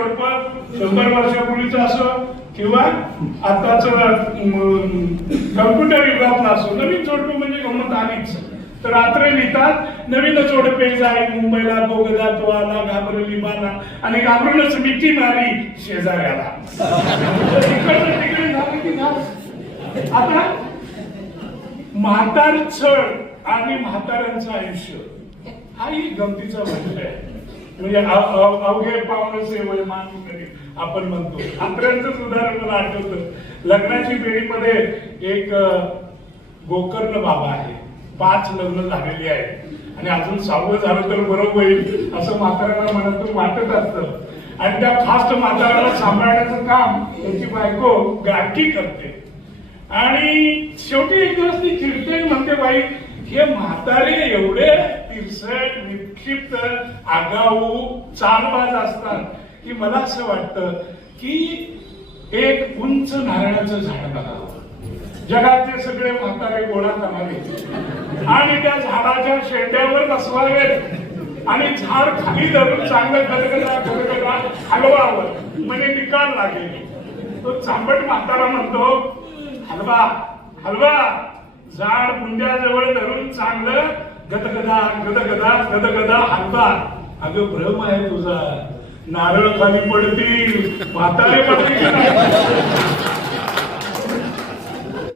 जोडपं 100 वर्षापूर्वीचं असो किंवा आताच कम्प्युटर युगातलं असो, नवीन जोडपं म्हणजे गंमत आलीच. तर रात्री लिहितात नवीन जोडपे जाई मुंबईला, बोगदा तो आला, घाबरली बाला आणि घाबरूनच मिठी मारी शेजाऱ्याला. तिकडे झालं की झालं. आता म्हातार छळ आणि म्हाताऱ्यांचं आयुष्य हाही गमतीचा विषय आहे. म्हणजे अवघे पावलं सेवय मान करी आपण म्हणतो. आत्र्यांचंच उदाहरण मला आठवतं. लग्नाची बेडीमध्ये एक गोकर्ण बाबा आहे. 5 लग्न झालेली आहेत आणि अजून 6वं झालं तर बरं होईल असं म्हाताऱ्याला मनातून वाटत असतं. आणि त्या खास म्हाताऱ्याला सांभाळण्याचं काम त्याची बायको गाठी करते. आणि शेवटी एक दिवस ती चिडते, म्हणते बाई हे म्हातारे एवढे तिरसट, विक्षिप्त, आगाऊ, चालबाज असतात की मला असं वाटतं की एक उंच नारळाचं झाड बघावं. जगातले सगळे म्हातारे गोळा करावे आणि त्या झाडाच्या शेंड्यावर बसवावेत आणि झाड खाली धरून चांगलं गदगदा हलवावं, म्हणजे निकाल लागेल. तो चांबट म्हातारा म्हणतो हलवा हलवा. झाड बुंद्याजवळ धरून चांगलं गदगदा गदगदा गदगदा हलवा. अगं भ्रम आहे तुझा, नारळ खाली पडतील, म्हातारे पडतील.